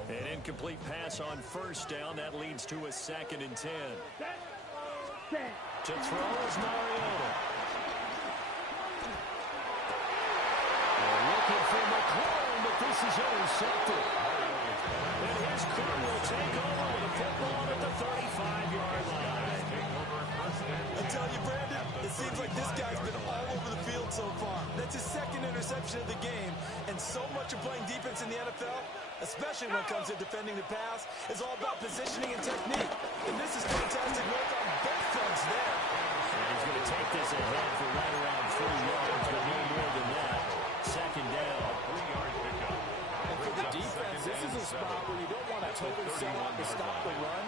An incomplete pass on 1st down. That leads to a 2nd and 10. To throw is Mariota. Looking for McLaurin, but this is intercepted. And here's Cook will take over with a football at the 35-yard line. I tell you, Brandon, it seems like this guy's been all over the field so far. That's his 2nd interception of the game, and so much of playing defense in the NFL, especially when it comes to defending the pass, is all about positioning and technique. And this is fantastic work on both fronts there. And he's going to take this ahead for right around 3 yards, but no more than that. 2nd down. 3-yard pickup. And for the defense, this is a spot where you don't want to totally sell out to stop the run,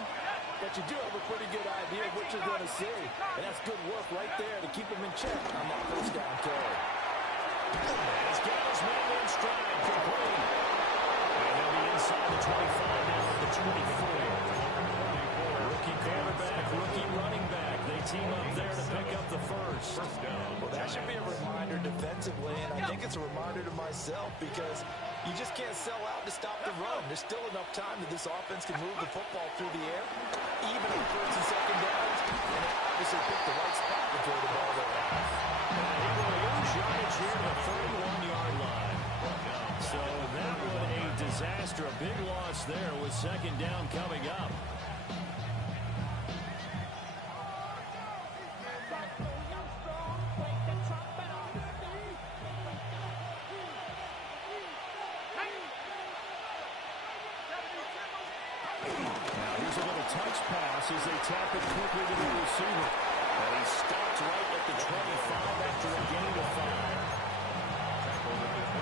but you do have a pretty good idea of what you're going to see. And that's good work right there to keep them in check on that 1st down carry. As Gall's man in stride, complete. And they'll be inside the 25 now at the 24. Rookie quarterback, rookie running back. They team up there to pick up the 1st. Well, that should be a reminder defensively, and I think it's a reminder to myself because you just can't sell out to stop the run. There's still enough time that this offense can move the football through the air, even on 1st and 2nd downs, and they obviously picked the right spot to throw the ball there. And he will lose yardage here to the 31-yard line. So that was a disaster. A big loss there with 2nd down coming up. As they tap it quickly to the receiver. And he stopped right at the 25 after a gain of 5.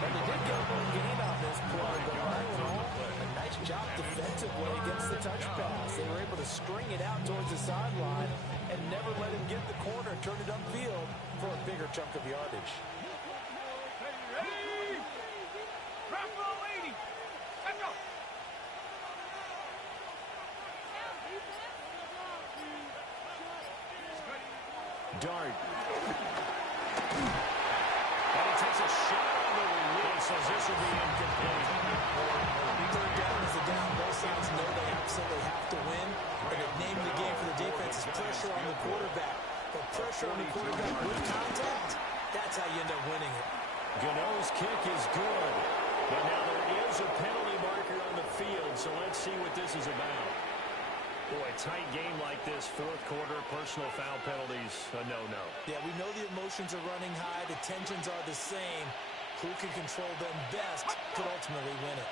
And they did get a little gain on this play, but a nice job defensively against the touch pass. They were able to string it out towards the sideline and never let him get the corner and turn it upfield for a bigger chunk of yardage. Dart. And he takes a shot on the release as this will be incomplete. 3rd down is a down. Both sides know they absolutely have to win. And the name of the game for the defense is pressure on the quarterback. But pressure on the quarterback with contact, that's how you end up winning it. Gano's kick is good. But now there is a penalty marker on the field, so let's see what this is about. Boy, tight game like this, fourth quarter, personal foul penalties, a no-no. Yeah, we know the emotions are running high, the tensions are the same. Who can control them best could ultimately win it.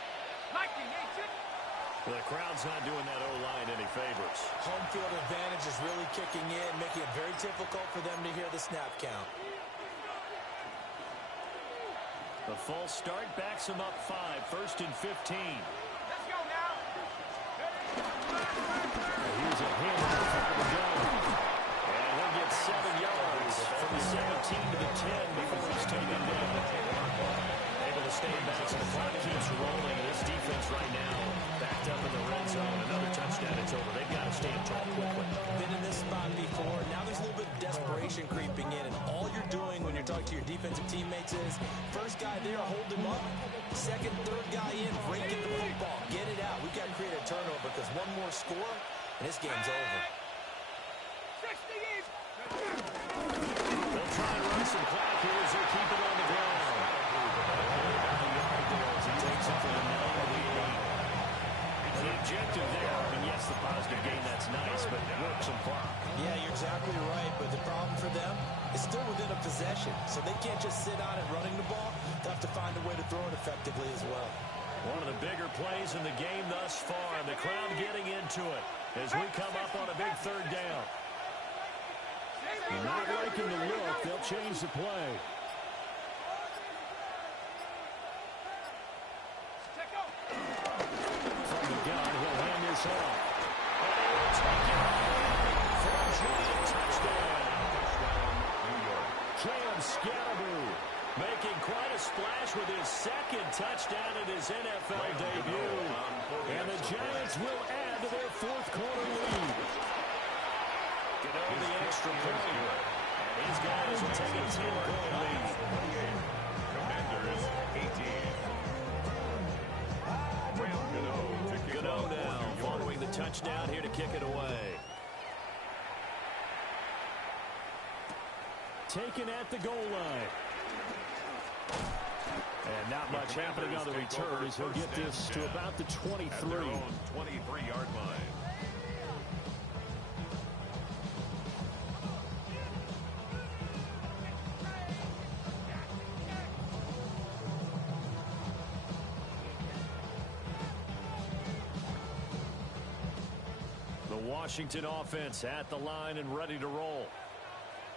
The crowd's not doing that O-line any favors. Home field advantage is really kicking in, making it very difficult for them to hear the snap count. The false start backs him up 5, 1st and 15. Let's go now. Here's a hit on the top of the gun. And he'll get 7 yards from the 17 to the 10 before he's taken down. Able to stay back, so the clock keeps rolling. This defense right now backed up in the red zone. Another touchdown, it's over. They've got to stand tall quickly. Been in this spot before. Now there's a little bit of desperation creeping in, and all you're doing when you're talking to your defensive teammates is first guy there, hold him up. Second, third guy in, rake in the football. Get it out. We've got to create a turnover because one more score, and this game's over. 60 each. They'll try and run some clock here as they keep it on the ground. He takes it from the 9 to the 8. The objective there, and yes, the positive gain, that's nice, but work some clock. Yeah, you're exactly right, but the problem for them is still within a possession, so they can't just sit on it running the ball. They'll have to find a way to throw it effectively as well. One of the bigger plays in the game thus far, and the crowd getting into it as we come up on a big third down. Not liking the look, they'll change the play. From the gun, he'll hand this off. And he will take it for a giant touchdown. New York. Cam Scatterboo making quite a splash with his second touchdown in his NFL debut. And the Giants will add to their fourth quarter lead. Get over the extra point. And these guys will take a 10-point lead. Commanders 18. Gano now following the touchdown here to kick it away. Taken at the goal line. And not much happening on the return as he'll get this to about the 23. At their own 23-yard line. Washington offense at the line and ready to roll.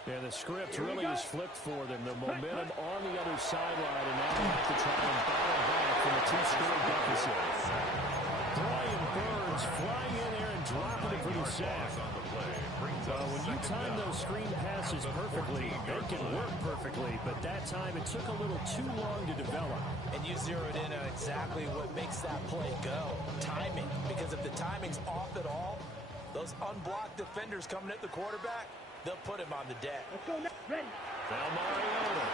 And the script really is flipped for them. The momentum on the other sideline, and now they have to try and battle back from a 2-score deficit. Brian Burns flying in there and dropping it for the sack. When you time those screen passes perfectly, they can work perfectly, but that time it took a little too long to develop. And you zeroed in on exactly what makes that play go. Timing. Because if the timing's off at all, those unblocked defenders coming at the quarterback, they'll put him on the deck. Let's go now. Ready. Now Mariota.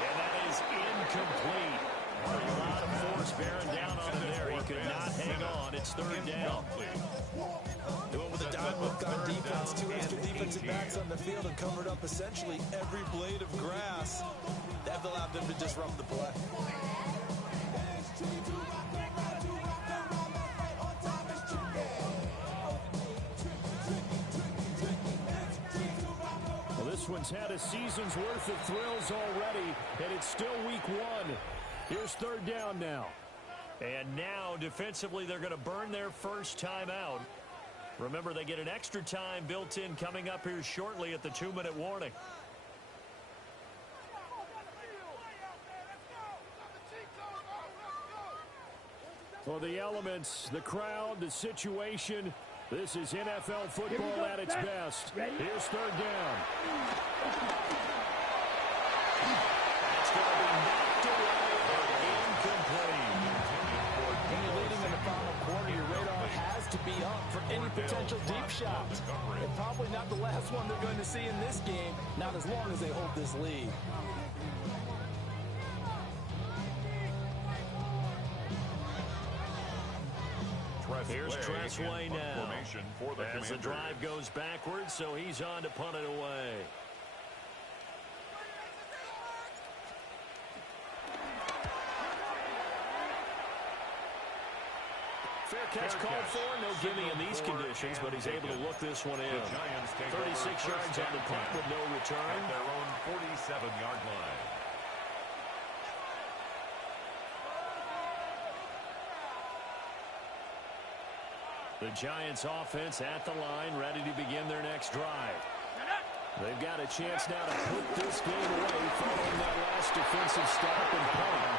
And that is incomplete. A lot of force bearing down on him there. He could not hang on. It's third down. They went with a dime look on defense. 2 extra defensive backs on the field and covered up essentially every blade of grass. That allowed them to disrupt the play. This one's had a season's worth of thrills already, and it's still week 1. Here's third down now. And now, defensively, they're going to burn their first time out. Remember, they get an extra time built in coming up here shortly at the 2-minute warning. For the elements, the crowd, the situation, this is NFL football at its best. Here's third down. That's going to be knocked away or incomplete. When you're leading in the final quarter, your radar has to be up for any potential deep shots. And probably not the last one they're going to see in this game, not as long as they hold this lead. Here's Tress Way now. For the as the drive goes backwards, so he's on to punt it away. Fair catch called for. No gimme in these conditions, but he's able to look this one in. 36 yards on the punt with no return. At their own 47-yard line. The Giants offense at the line, ready to begin their next drive. They've got a chance now to put this game away following that last defensive stop and punt.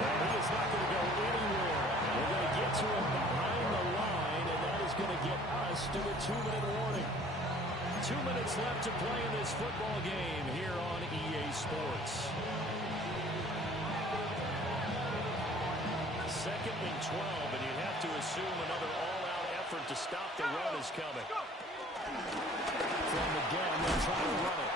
And he is not going to go anywhere. We're going to get to him behind the line, and that is going to get us to the 2-minute warning. 2 minutes left to play in this football game here on EA Sports. Second and 12, and you have to assume another all-out effort to stop the run is coming. From the gun, they'll try to run it.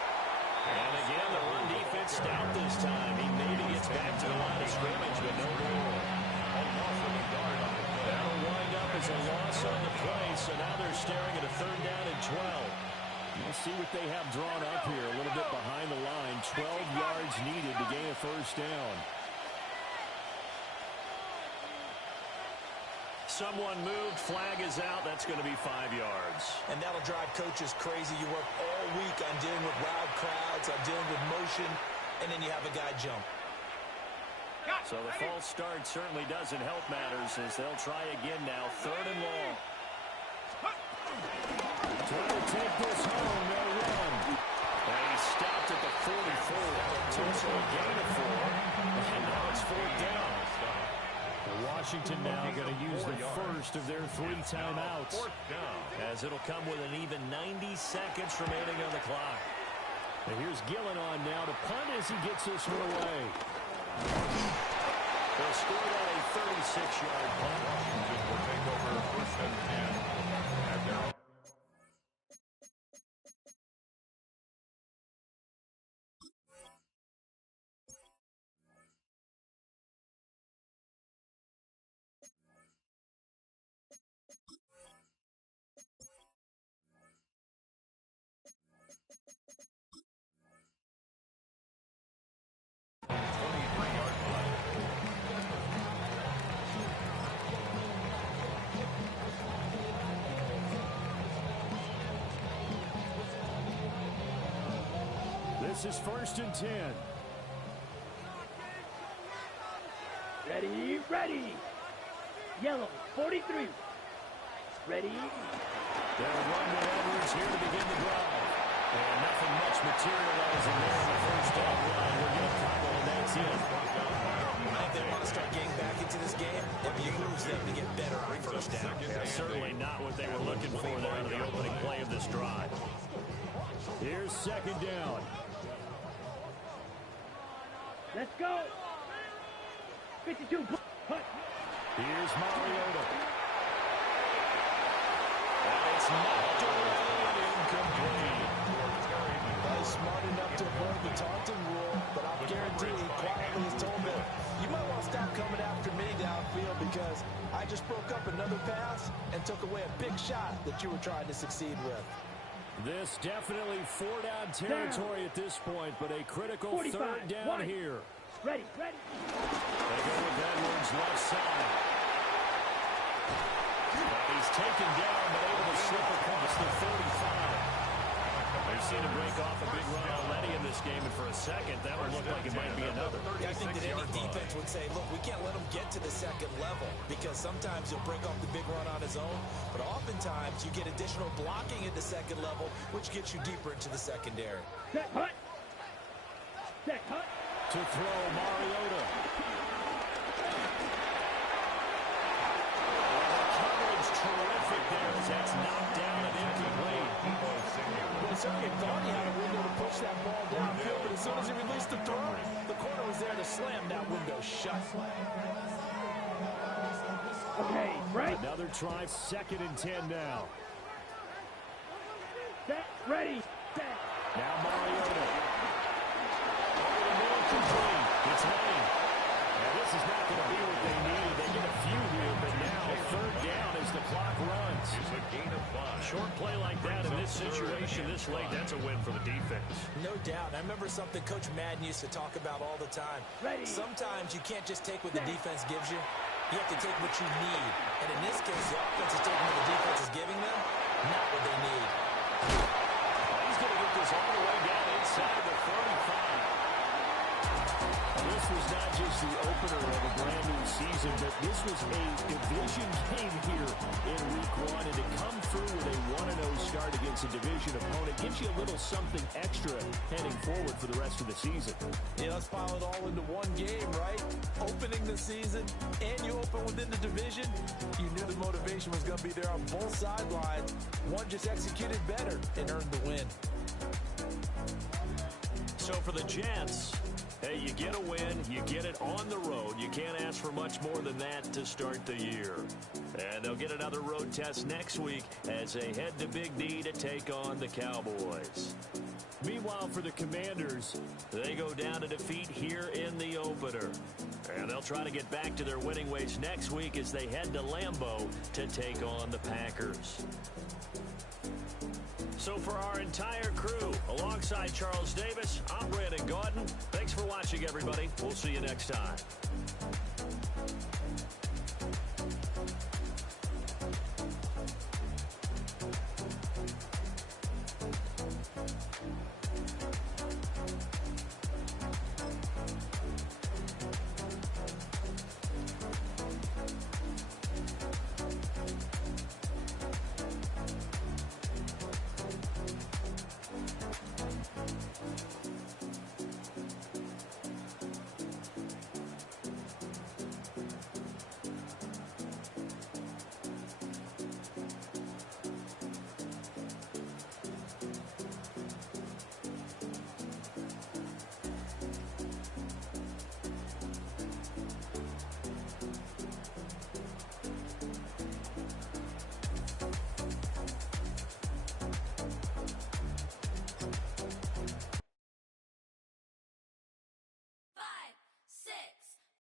And again, the run defense stout this time. He maybe gets back to the line of scrimmage, but no more. That'll wind up as a loss on the play, so now they're staring at a 3rd down and 12. We'll see what they have drawn up here, a little bit behind the line. 12 yards needed to gain a 1st down. Someone moved, flag is out. That's going to be 5 yards. And that'll drive coaches crazy. You work all week on dealing with loud crowds, on dealing with motion, and then you have a guy jump. So the false start certainly doesn't help matters as they'll try again now. 3rd and long. Trying to take this home, no run. And he stopped at the 44. So a gain of 4. And now it's 4th down. Washington now going to use the first of their 3 timeouts, as it'll come with an even 90 seconds remaining on the clock. And here's Gillen on now to punt as he gets this one away. They'll score that a 36-yard punt. Washington will take over 1st and 10 at their own. This is 1st and 10. Ready, ready. Yellow, 43. Ready. They'll run with Edwards here to begin the drive. And nothing much materializing there in the 1st down run. We're going to couple, and that's it. I think they want to start getting back into this game. It behooves them to get better on 1st down. Certainly not what they were looking for there on the opening play of this drive. Here's 2nd down. Let's go. 52. Punt. Here's Mariota. And it's knocked away and incomplete. He's smart enough to avoid the taunting rule, but I'll guarantee he quietly has told them, you might want to stop coming after me downfield because I just broke up another pass and took away a big shot that you were trying to succeed with. This definitely 4-down territory at this point, but a critical 3rd down here. Ready, ready. They go with Edwards left side. He's taken down, but able to slip across the 45. They've seen him break off a big run already in this game, and for a second, that would look like it might be another. I think that any defense would say, look, we can't let him get to the 2nd level because sometimes he'll break off the big run on his own, but oftentimes you get additional blocking at the 2nd level, which gets you deeper into the secondary. Set, hut. Set, hut. To throw, Mariota. The coverage terrific there as that's knocked down and incomplete. Well, certainly thought he had a window to push that ball downfield, but as soon as he released the throw, the corner was there to slam that window shut. Okay, right. Another try, 2nd and 10 now. Set, ready, set. Now Mariota. Complete. It's Lane. And this This is not going to be what they needed. They get a few here, but now third down as the clock runs. It's a gain of 5. Short play like that in this situation this late, that's a win for the defense. No doubt. I remember something Coach Madden used to talk about all the time. Sometimes you can't just take what the defense gives you. You have to take what you need. And in this case, the offense is taking what the defense is giving them, not what they need. He's going to get this all the way down inside the 35. This was not just the opener of a brand new season, but this was a division game here in week 1. And to come through with a 1-0 start against a division opponent gives you a little something extra heading forward for the rest of the season. Yeah, let's pile it all into one game, right? Opening the season, and you open within the division. You knew the motivation was going to be there on both sidelines. One just executed better and earned the win. So for the Jets, hey, you get a win, you get it on the road. You can't ask for much more than that to start the year. And they'll get another road test next week as they head to Big D to take on the Cowboys. Meanwhile, for the Commanders, they go down to defeat here in the opener. And they'll try to get back to their winning ways next week as they head to Lambeau to take on the Packers. So for our entire crew, alongside Charles Davis, I'm Brandon Gaudin. Thanks for watching, everybody. We'll see you next time.